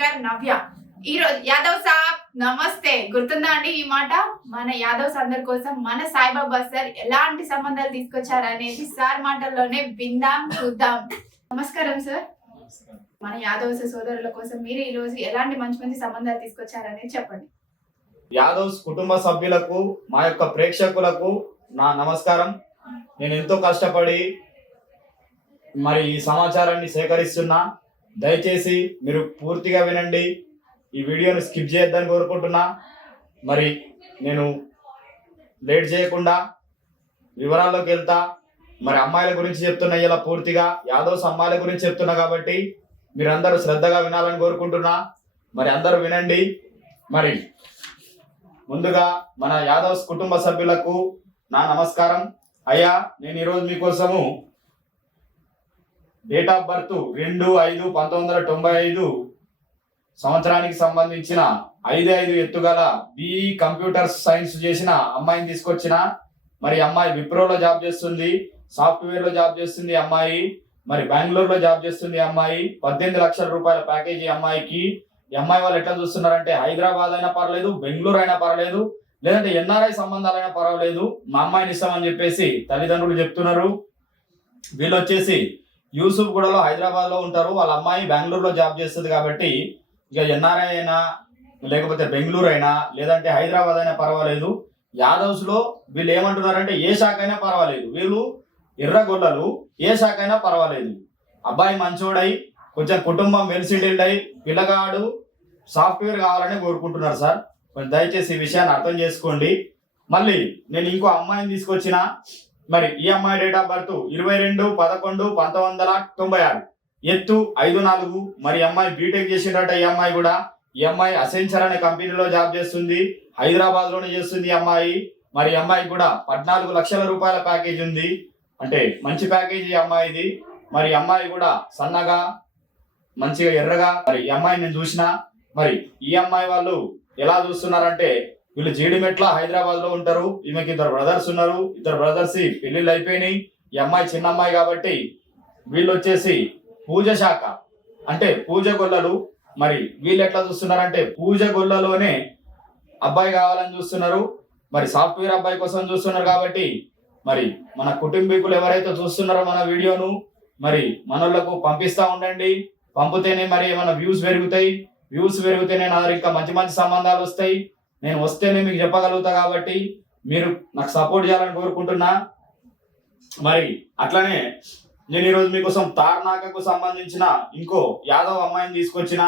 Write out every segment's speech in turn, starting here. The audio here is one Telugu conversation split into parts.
యాంకర్ నవ్య. ఈ రోజు యాదవ్ సాబ్ నమస్తే గుర్తుందా అండి ఈ మాట? మన యాదవ్స్ అందరి కోసం మన సాయిబాబా సార్ ఎలాంటి సంబంధాలు తీసుకొచ్చారు అనేది సార్ మాటల్లోనే విందాం చూద్దాం. నమస్కారం సార్. మన యాదవ్స్ సోదరుల కోసం మీరు ఈ రోజు ఎలాంటి మంచి మంచి సంబంధాలు తీసుకొచ్చారనేది చెప్పండి. యాదవ్స్ కుటుంబ సభ్యులకు, మా యొక్క ప్రేక్షకులకు నా నమస్కారం. నేను ఎంతో కష్టపడి మరి ఈ సమాచారాన్ని సేకరిస్తున్నా. దయచేసి మీరు పూర్తిగా వినండి. ఈ వీడియోని స్కిప్ చేయొద్దని కోరుకుంటున్నా. మరి నేను లేట్ చేయకుండా వివరాల్లోకి వెళ్తా. మరి అమ్మాయిల గురించి చెప్తున్నా, ఇలా పూర్తిగా యాదవ్స్ అమ్మాయిల గురించి చెప్తున్నా కాబట్టి మీరందరూ శ్రద్ధగా వినాలని కోరుకుంటున్నా. మరి అందరూ వినండి. మరి ముందుగా మన యాదవ్స్ కుటుంబ సభ్యులకు నా నమస్కారం. అయ్యా, నేను ఈరోజు మీకోసము డేట్ ఆఫ్ బర్త్ 2/5/1995 సంవత్సరానికి సంబంధించిన 5 ఎత్తుగల BE కంప్యూటర్ సైన్స్ చేసిన అమ్మాయిని తీసుకొచ్చిన. మరి అమ్మాయి విప్రోలో జాబ్ చేస్తుంది, సాఫ్ట్వేర్ లో జాబ్ చేస్తుంది అమ్మాయి. మరి బెంగళూరులో జాబ్ చేస్తుంది అమ్మాయి. 18 లక్షల రూపాయల ప్యాకేజీ అమ్మాయికి. ఈ అమ్మాయి వాళ్ళు ఎట్లా చూస్తున్నారంటే, హైదరాబాద్ అయినా పర్లేదు, బెంగళూరు అయినా పర్లేదు, లేదంటే NRI సంబంధాలైనా పర్వాలేదు, మా అమ్మాయిని ఇస్తామని చెప్పేసి తల్లిదండ్రులు చెప్తున్నారు. వీళ్ళు వచ్చేసి యూసుఫ్ గూడలో హైదరాబాద్ లో ఉంటారు. వాళ్ళ అమ్మాయి బెంగళూరులో జాబ్ చేస్తుంది కాబట్టి ఇక NRI అయినా, లేకపోతే బెంగళూరు అయినా, లేదంటే హైదరాబాద్ అయినా పర్వాలేదు. యాదవ్స్ లో వీళ్ళు ఏమంటున్నారంటే, ఏ శాఖ అయినా పర్వాలేదు, వీళ్ళు ఎర్రగొల్లలు, ఏ శాఖ అయినా పర్వాలేదు, అబ్బాయి మంచోడై కొంచెం కుటుంబం వెల్ సెటిల్డ్ అయి పిల్లగాడు సాఫ్ట్వేర్ కావాలని కోరుకుంటున్నారు సార్. కొంచెం దయచేసి ఈ విషయాన్ని అర్థం చేసుకోండి. మళ్ళీ నేను ఇంకో అమ్మాయిని తీసుకొచ్చిన. మరి ఈ అమ్మాయి డేట్ ఆఫ్ బర్త్ 22/11/1996, ఎత్తు 5'4". మరి అమ్మాయి బీటెక్ చేసిందట. ఈ అమ్మాయి కూడా, ఈ అమ్మాయి అసెంచర్ అనే కంపెనీలో జాబ్ చేస్తుంది, హైదరాబాద్ లోనే చేస్తుంది ఈ అమ్మాయి. మరి అమ్మాయి కూడా 14 లక్షల రూపాయల ప్యాకేజ్ ఉంది, అంటే మంచి ప్యాకేజ్ ఈ అమ్మాయిది. మరి అమ్మాయి కూడా సన్నగా మంచిగా ఎర్రగా. మరి ఈ అమ్మాయిని నేను చూసిన. మరి ఈ అమ్మాయి వాళ్ళు ఎలా చూస్తున్నారంటే, వీళ్ళు జీడిమెట్ల హైదరాబాద్ లో ఉంటారు. ఈమెకి 2 బ్రదర్స్ ఉన్నారు. 2 బ్రదర్స్ పెళ్లిళ్ళు అయిపోయినాయి. ఈ అమ్మాయి చిన్న అమ్మాయి కాబట్టి వీళ్ళు వచ్చేసి పూజ శాఖ, అంటే పూజ గొల్లలు. మరి వీళ్ళు ఎట్లా చూస్తున్నారంటే, పూజ గొల్లలోనే అబ్బాయి కావాలని చూస్తున్నారు. మరి సాఫ్ట్వేర్ అబ్బాయి కోసం చూస్తున్నారు కాబట్టి మరి మన కుటుంబీకులు ఎవరైతే చూస్తున్నారో మన వీడియోను, మరి మనోళ్లకు పంపిస్తా ఉండండి. పంపితేనే మరి ఏమైనా వ్యూస్ పెరుగుతాయి. వ్యూస్ పెరిగితేనే నా దగ్గర ఇంకా మంచి మంచి సంబంధాలు వస్తాయి. నేను వస్తేనే మీకు చెప్పగలుగుతా కాబట్టి మీరు నాకు సపోర్ట్ చేయాలని కోరుకుంటున్నా. మరి అట్లనే నేను ఈరోజు మీకోసం తార్నాకకు సంబంధించిన ఇంకో యాదవ్ అమ్మాయిని తీసుకొచ్చిన.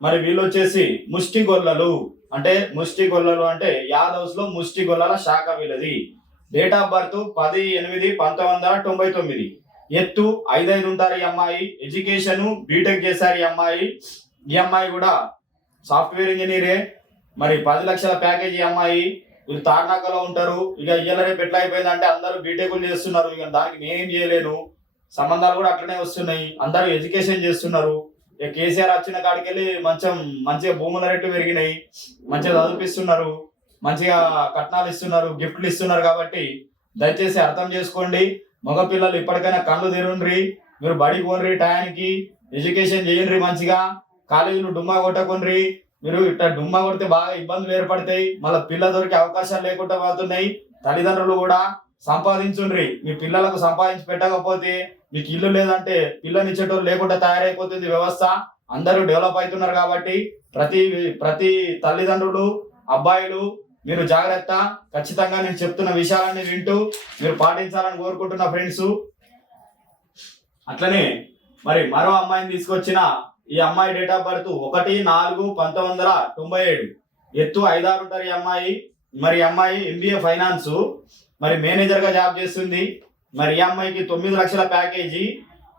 మరి వీళ్ళు వచ్చేసి ముష్టి గొల్లలు. అంటే ముష్టి గొల్లలు అంటే యాదవ్స్ లో ముష్టి గొల్లల శాఖ వీళ్ళది. డేట్ ఆఫ్ బర్త్ 10/8/1999, ఎత్తు 5'5" ఉంటారు ఈ అమ్మాయి. ఎడ్యుకేషన్ బీటెక్ చేశారు ఈ అమ్మాయి. ఈ అమ్మాయి కూడా సాఫ్ట్వేర్ ఇంజనీరే. మరి 10 లక్షల ప్యాకేజ్ ఈ అమ్మాయి. వీళ్ళు తార్నాకలో ఉంటారు. ఇక ఇయ్యాల రేపు ఎట్లా అయిపోయిందంటే, అందరూ బీటెక్లు చేస్తున్నారు. ఇక దానికి నేనేం చేయలేను. సంబంధాలు కూడా అట్లనే వస్తున్నాయి. అందరూ ఎడ్యుకేషన్ చేస్తున్నారు. ఇక కేసీఆర్ వచ్చిన కాడికి వెళ్ళి మంచిగా భూముల రేట్లు పెరిగినాయి, మంచిగా చదివిపిస్తున్నారు, మంచిగా కట్నాలు ఇస్తున్నారు, గిఫ్ట్లు ఇస్తున్నారు. కాబట్టి దయచేసి అర్థం చేసుకోండి. మగపిల్లలు ఇప్పటికైనా కళ్ళు తెరుండ్రి. మీరు బడి కొనరి, టయానికి ఎడ్యుకేషన్ చేయండి, మంచిగా కాలేజీలు డుమ్మా కొట్టకొనరి. మీరు ఇట్లా డుమ్మా కొడితే బాగా ఇబ్బందులు ఏర్పడతాయి. మళ్ళీ పిల్ల దొరికే అవకాశాలు లేకుండా పోతున్నాయి. తల్లిదండ్రులు కూడా సంపాదించుండ్రి. మీ పిల్లలకు సంపాదించి పెట్టకపోతే మీకు ఇల్లు లేదంటే పిల్లనిచ్చేటోళ్ళు లేకుండా తయారైపోతుంది వ్యవస్థ. అందరూ డెవలప్ అవుతున్నారు కాబట్టి ప్రతి తల్లిదండ్రులు, అబ్బాయిలు మీరు జాగ్రత్త. ఖచ్చితంగా నేను చెప్తున్న విషయాలన్నీ వింటూ మీరు పాటించాలని కోరుకుంటున్న ఫ్రెండ్స్. అట్లనే మరి మరో అమ్మాయిని తీసుకొచ్చిన. ఈ అమ్మాయి డేట్ ఆఫ్ బర్త్ 1/4/1997, ఎత్తు 5'6" ఉంటారు ఈ అమ్మాయి. మరి ఈ అమ్మాయి MBA ఫైనాన్స్, మరి మేనేజర్ గా జాబ్ చేస్తుంది. మరి ఈ అమ్మాయికి 9 లక్షల ప్యాకేజీ.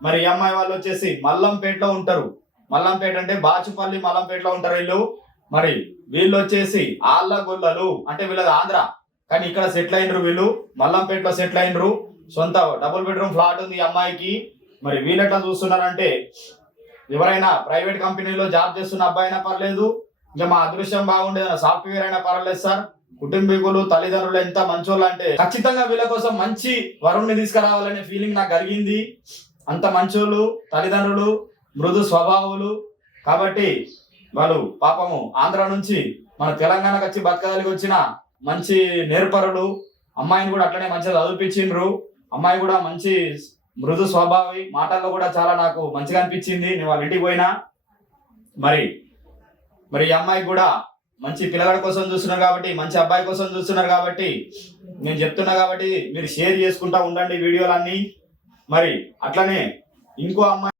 మరి ఈ అమ్మాయి వాళ్ళు వచ్చేసి మల్లంపేటలో ఉంటారు. మల్లంపేట అంటే బాచుపల్లి, మల్లంపేటలో ఉంటారు వీళ్ళు. మరి వీళ్ళు వచ్చేసి ఆళ్ళ గొల్లలు, అంటే వీళ్ళది ఆంధ్ర కానీ ఇక్కడ సెటిల్ అయినరు. వీళ్ళు మల్లంపేటలో సెటిల్ అయినరు. సొంత డబుల్ బెడ్రూమ్ ఫ్లాట్ ఉంది ఈ అమ్మాయికి. మరి వీళ్ళు ఎట్లా చూస్తున్నారంటే, ఎవరైనా ప్రైవేట్ కంపెనీలో జాబ్ చేస్తున్న అబ్బాయి అయినా పర్లేదు, ఇంకా మా అదృష్టం బాగుండేది సాఫ్ట్వేర్ అయినా పర్వాలేదు సార్. కుటుంబీకులు, తల్లిదండ్రులు ఎంత మంచోళ్ళు అంటే, ఖచ్చితంగా వీళ్ళ కోసం మంచి వరుణ్ణి తీసుకురావాలనే ఫీలింగ్ నాకు కలిగింది. అంత మంచోళ్ళు తల్లిదండ్రులు, మృదు స్వభావులు. కాబట్టి వాళ్ళు పాపము ఆంధ్ర నుంచి మన తెలంగాణకు వచ్చి బతకగలిగి వచ్చిన మంచి నేర్పరులు. అమ్మాయిని కూడా అట్లనే మంచిగా చదివిపించిండ్రు. అమ్మాయి కూడా మంచి మృదు స్వభావి, మాటల్లో కూడా చాలా నాకు మంచిగా అనిపించింది. నేను వాళ్ళ ఇంటికి పోయినా. మరి ఈ అమ్మాయికి కూడా మంచి పిల్లగాడి కోసం చూస్తున్నారు కాబట్టి, మంచి అబ్బాయి కోసం చూస్తున్నారు కాబట్టి నేను చెప్తున్నా కాబట్టి మీరు షేర్ చేసుకుంటా ఉండండి వీడియోలన్నీ. మరి అట్లనే ఇంకో అమ్మాయి